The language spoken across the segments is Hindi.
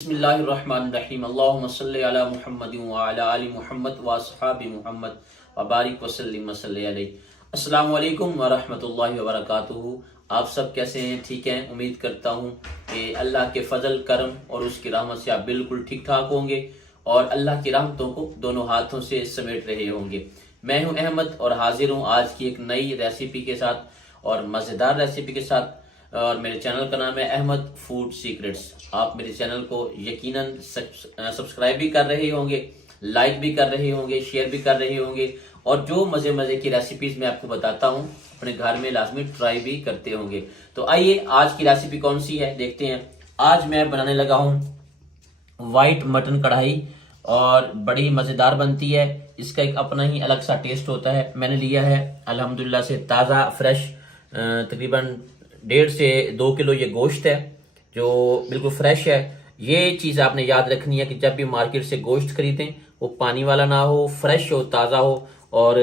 बिस्मिल्लाहिर्रहमानिर्रहीम अल्लाहुम्मा सल्लि अला मुहम्मदिन व अला आलि मुहम्मद व अस्हाबि मुहम्मद व बारिक व सल्लिम व सल्लि अलैहि। अस्सलामु अलैकुम व रहमतुल्लाहि व बरकातुहू। आप सब कैसे हैं? ठीक हैं? उम्मीद करता हूँ कि अल्लाह के फजल करम और उसकी रहमत से आप बिल्कुल ठीक ठाक होंगे और अल्लाह की रहमतों को दोनों हाथों से समेट रहे होंगे। मैं हूँ अहमद और हाजिर हूँ आज की एक नई रेसिपी के साथ और मज़ेदार रेसिपी के साथ। और मेरे चैनल का नाम है अहमद फूड सीक्रेट्स। आप मेरे चैनल को यकीनन सब्सक्राइब भी कर रहे होंगे, लाइक भी कर रहे होंगे, शेयर भी कर रहे होंगे और जो मजे मजे की रेसिपीज मैं आपको बताता हूँ अपने घर में लाजमी ट्राई भी करते होंगे। तो आइए आज की रेसिपी कौन सी है देखते हैं। आज मैं बनाने लगा हूँ वाइट मटन कढ़ाई और बड़ी मज़ेदार बनती है। इसका एक अपना ही अलग सा टेस्ट होता है। मैंने लिया है अल्हम्दुलिल्लाह से ताज़ा फ्रेश तकरीबन 1.5 से 2 किलो ये गोश्त है जो बिल्कुल फ्रेश है। ये चीज़ आपने याद रखनी है कि जब भी मार्केट से गोश्त खरीदें वो पानी वाला ना हो, फ्रेश हो, ताज़ा हो और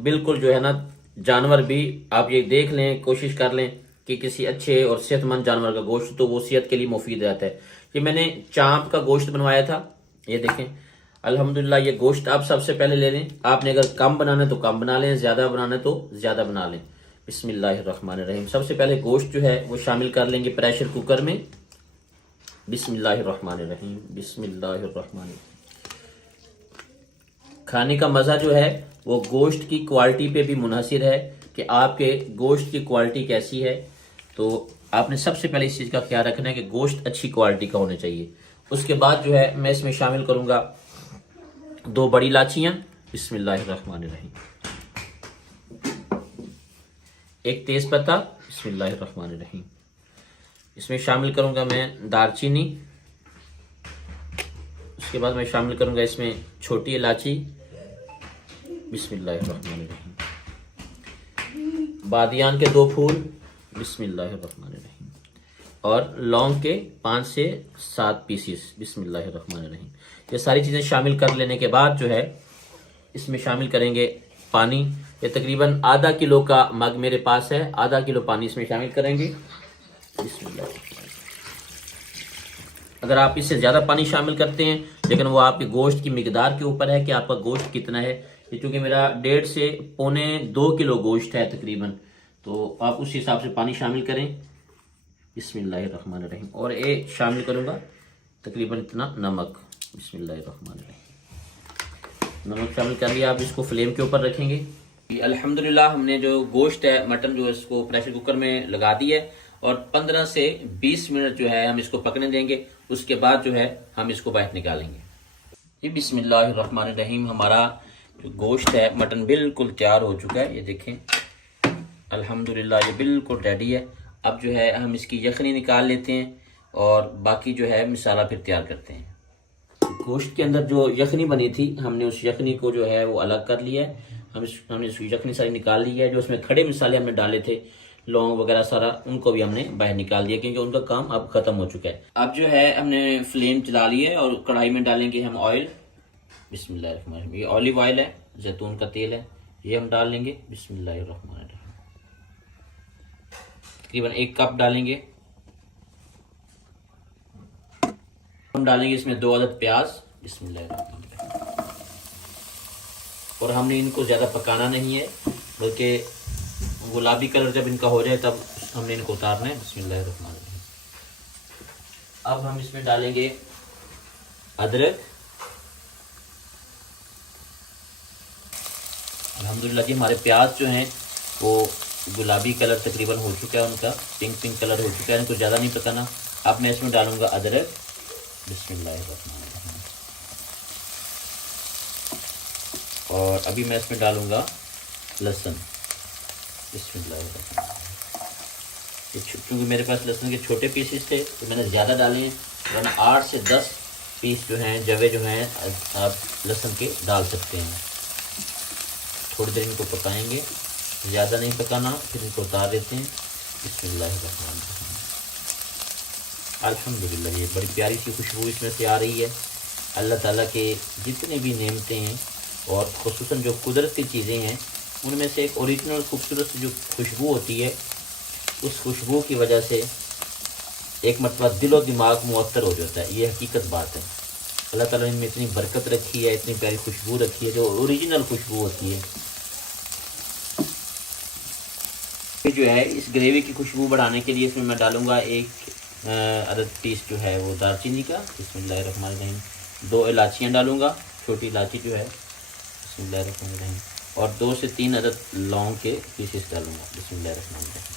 बिल्कुल जो है ना जानवर भी आप ये देख लें, कोशिश कर लें कि किसी अच्छे और सेहतमंद जानवर का गोश्त तो वो सेहत के लिए मुफीद रहता है। ये मैंने चाँप का गोश्त बनवाया था। ये देखें अल्हम्दुलिल्लाह ये गोश्त आप सबसे पहले ले लें। आपने अगर कम बनाना है तो कम बना लें, ज़्यादा बनाना है तो ज़्यादा बना लें। बिस्मिल्लाहिर्रहमानिर्रहीम। सबसे पहले गोश्त जो है वो शामिल कर लेंगे प्रेशर कुकर में। बिस्मिल्लाहिर्रहमानिर्रहीम बिस्मिल्लाहिर्रहमानिर्रहीम। खाने का मज़ा जो है वो गोश्त की क्वालिटी पे भी मुनहसिर है कि आपके गोश्त की क्वालिटी कैसी है। तो आपने सबसे पहले इस चीज़ का ख्याल रखना है कि गोश्त अच्छी क्वालिटी का होना चाहिए। उसके बाद जो है मैं इसमें शामिल करूँगा 2 बड़ी इलायचियाँ। बिस्मिल्लाहिर्रहमानिर्रहीम। 1 तेज़पत्ता। बिस्मिल्लाहिर्रहमानिर्रहीम। इसमें शामिल करूंगा मैं दालचीनी। उसके बाद मैं शामिल करूंगा इसमें छोटी इलायची। बिस्मिल्लाहिर्रहमानिर्रहीम। बादियान के 2 फूल। बिस्मिल्लाहिर्रहमानिर्रहीम। और लौंग के 5 से 7 पीसीस। बिस्मिल्लाहिर्रहमानिर्रहीम। ये सारी चीज़ें शामिल कर लेने के बाद जो है इसमें शामिल करेंगे पानी। ये तकरीबन आधा किलो का मग मेरे पास है, आधा किलो पानी इसमें शामिल करेंगे। अगर आप इससे ज़्यादा पानी शामिल करते हैं लेकिन वो आपके गोश्त की मिकदार के ऊपर है कि आपका गोश्त कितना है। ये चूँकि मेरा 1.5 से 1.25 किलो गोश्त है तकरीबन, तो आप उस हिसाब से पानी शामिल करें। बिस्मिल्लाहिर्रहमानिर्रहीम। और ये शामिल करूँगा तकरीबन इतना नमक। बिस्मिल्लाहिर्रहमानिर्रहीम। नमक शामिल कर लिया। आप इसको फ्लेम के ऊपर रखेंगे। अल्हम्दुलिल्लाह हमने जो गोश्त है मटन जो है इसको प्रेशर कुकर में लगा दी है और 15 से 20 मिनट जो है हम इसको पकने देंगे। उसके बाद जो है हम इसको बाहर निकालेंगे। ये बिस्मिल्लाहिर्रहमानिर्रहीम। हमारा जो गोश्त है मटन बिल्कुल तैयार हो चुका है। ये देखें अल्हम्दुलिल्लाह ये बिल्कुल रेडी है। अब जो है हम इसकी यखनी निकाल लेते हैं और बाकी जो है मिसाला फिर तैयार करते हैं। गोश्त के अंदर जो यखनी बनी थी हमने उस यखनी को जो है वो अलग कर लिया है। हमने यखनी सारी निकाल ली है। जो उसमें खड़े मिसाले हमने डाले थे, लौंग वगैरह सारा, उनको भी हमने बाहर निकाल दिया क्योंकि उनका काम अब खत्म हो चुका है। अब जो है हमने फ्लेम चला ली है और कढ़ाई में डालेंगे हम ऑयल। बिस्मिल्लाहिर्रहमानिर्रहीम। ये ऑलिव ऑयल है, जैतून का तेल है, ये हम डाल लेंगे। बिस्मिल्लाहिर्रहमानिर्रहीम। तकरीबन 1 कप डालेंगे। हम डालेंगे इसमें 2 अदद प्याज। बिस्मिल्लाहिर्रहमानिर्रहीम। और हमने इनको ज़्यादा पकाना नहीं है बल्कि गुलाबी कलर जब इनका हो जाए तब हमने इनको उतारना है। बिस्मिल्लाहिर्रहमानिर्रहीम। अब हम इसमें डालेंगे अदरक। अल्हम्दुलिल्लाह जी हमारे प्याज जो हैं वो गुलाबी कलर तकरीबन हो चुका है, उनका पिंक कलर हो चुका है, इनको ज़्यादा नहीं पकाना। अब मैं इसमें डालूंगा अदरक। बिस्मिल्लाहिर्रहमानिर्रहीम। और अभी मैं इसमें डालूंगा लहसुन। बिस्मिल्लाहिर्रहमानिर्रहीम। क्योंकि मेरे पास लहसुन के छोटे पीसेस थे तो मैंने ज़्यादा डाले हैं, वरना 8 से 10 पीस जो हैं जवे जो हैं आप लहसुन के डाल सकते हैं। थोड़ी देर इनको पकाएंगे, ज़्यादा नहीं पकाना, फिर इनको उतार देते हैं। बिस्मिल्लाहिर्रहमानिर्रहीम। अल्हम्दुलिल्लाह ये बड़ी प्यारी सी खुशबू इसमें से आ रही है। अल्लाह ताला के जितने भी नेमतें हैं और ख़ुसूसन जो कुदरती चीज़ें हैं उनमें से एक ओरिजिनल खूबसूरत जो खुशबू होती है, उस खुशबू की वजह से एक मरतबा दिलो दिमाग मुअत्तर हो जाता है। ये हकीकत बात है। अल्लाह ताला ने इनमें इतनी बरकत रखी है, इतनी प्यारी खुशबू रखी है, जो ओरिजिनल खुशबू होती है। ये जो है इस ग्रेवी की खुशबू बढ़ाने के लिए इसमें मैं डालूंगा एक अदद पीस जो है वो दालचीनी का, बिस्मिल्लाहिर्रहमानिर्रहीम। 2 इलाचियाँ डालूंगा, छोटी इलाची जो है, बिस्मिल्लाहिर्रहमानिर्रहीम। और 2 से 3 अदद लौंग के पीसेस डालूंगा, बिस्मिल्लाहिर्रहमानिर्रहीम।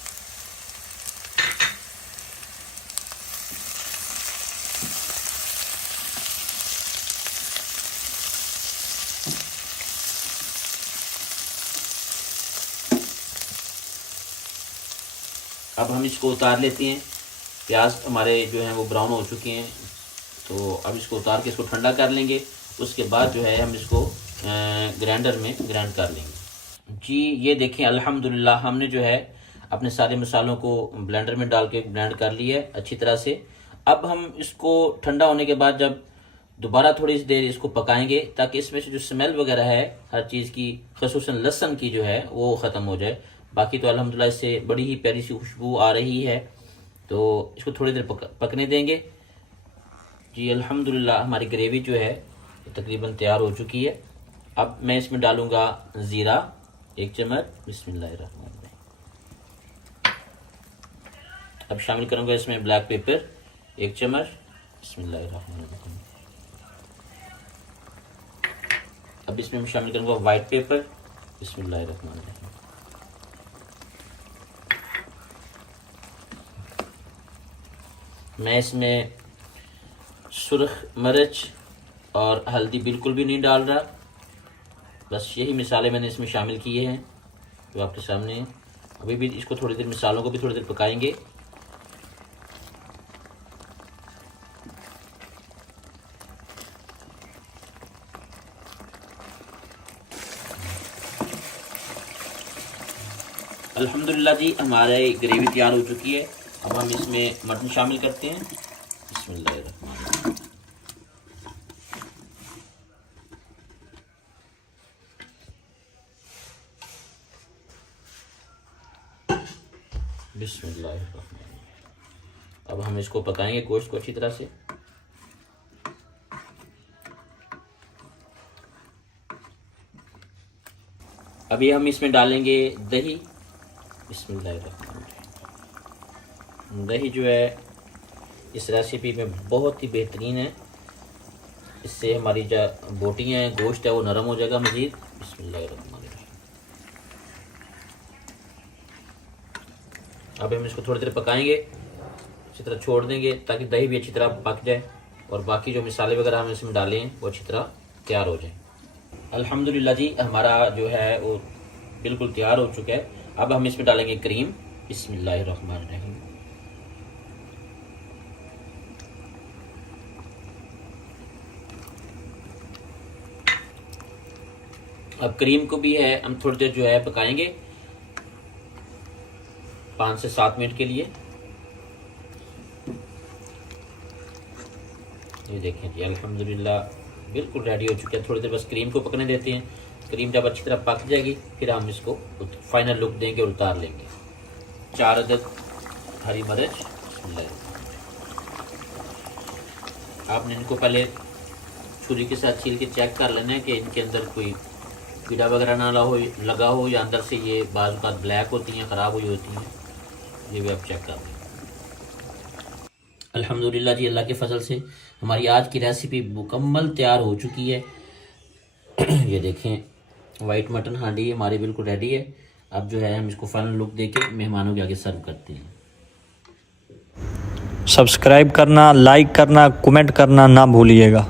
अब हम इसको उतार लेते हैं। प्याज हमारे जो हैं वो ब्राउन हो चुके हैं, तो अब इसको उतार के इसको ठंडा कर लेंगे। उसके बाद जो है हम इसको ग्राइंडर में ग्राइंड कर लेंगे। जी ये देखें, अल्हम्दुलिल्लाह हमने जो है अपने सारे मसालों को ब्लेंडर में डाल के ब्लेंड कर लिया है अच्छी तरह से। अब हम इसको ठंडा होने के बाद जब दोबारा थोड़ी सी देर इसको पकाएंगे, ताकि इसमें से जो स्मेल वगैरह है हर चीज़ की, खसूसन लहसुन की जो है वो ख़त्म हो जाए। बाकी तो अल्हम्दुलिल्लाह इससे बड़ी ही प्यारी सी खुशबू आ रही है। तो इसको थोड़ी देर पकने देंगे। जी अल्हम्दुलिल्लाह हमारी ग्रेवी जो है तकरीबन तैयार हो चुकी है। अब मैं इसमें डालूंगा ज़ीरा 1 चम्मच, बिस्मिल्लाहिर्रहमानिर्रहीम। अब शामिल करूंगा इसमें ब्लैक पेपर 1 चम्मच, बिस्मिल्लाहिर्रहमानिर्रहीम। अब इसमें मैं शामिल करूंगा वाइट पेपर, बिस्मिल्लाहिर्रहमानिर्रहीम। मैं इसमें सुर्ख मिर्च और हल्दी बिल्कुल भी नहीं डाल रहा, बस यही मिसाले मैंने इसमें शामिल किए हैं जो आपके सामने हैं। अभी भी इसको थोड़ी देर, मिसालों को भी थोड़ी देर पकाएंगे। अल्हम्दुलिल्लाह जी हमारी ग्रेवी तैयार हो चुकी है। अब हम इसमें मटन शामिल करते हैं, बिस्मिल्लाहिर्रहमानिर्रहीम। बिस्मिल्लाहिर्रहमानिर्रहीम। अब हम इसको पकाएंगे गोश्त को अच्छी तरह से। अभी हम इसमें डालेंगे दही, बिस्मिल्लाहिर्रहमानिर्रहीम। दही जो है इस रेसिपी में बहुत ही बेहतरीन है। इससे हमारी जो बोटियाँ हैं, गोश्त है, वो नरम हो जाएगा मज़ीद। बिस्मिल्लाहिर्रहमानिर्रहीम। अब हम इसको थोड़ी देर पकाएंगे, अच्छी तरह छोड़ देंगे ताकि दही भी अच्छी तरह पक जाए और बाकी जो मसाले वगैरह हम इसमें डाले हैं वो अच्छी तरह तैयार हो जाए। अल्हम्दुलिल्लाह जी हमारा जो है वो बिल्कुल तैयार हो चुका है। अब हम इसमें डालेंगे क्रीम, बिस्मिल्लाहिर्रहमानिर्रहीम। अब क्रीम को भी है हम थोड़ी देर जो है पकाएंगे, 5 से 7 मिनट के लिए। ये देखें जी अल्हम्दुलिल्लाह बिल्कुल रेडी हो चुके हैं। थोड़ी देर बस क्रीम को पकने देते हैं। क्रीम जब अच्छी तरह पक जाएगी फिर हम इसको फाइनल लुक देंगे और उतार लेंगे। 4 अदद हरी मिर्च, आपने इनको पहले छुरी के साथ छील के चेक कर लेना है कि इनके अंदर कोई कीड़ा वगैरह ना लगा हो या अंदर से ये बाज़ औक़ात ब्लैक होती हैं, ख़राब हुई होती हैं, ये भी आप चेक कर लें। अल्हम्दुलिल्लाह जी अल्लाह के फजल से हमारी आज की रेसिपी मुकम्मल तैयार हो चुकी है। ये देखें वाइट मटन हांडी हमारी बिल्कुल रेडी है। अब जो है हम इसको फाइनल लुक देके मेहमानों के आगे सर्व करते हैं। सब्सक्राइब करना, लाइक करना, कमेंट करना ना भूलिएगा।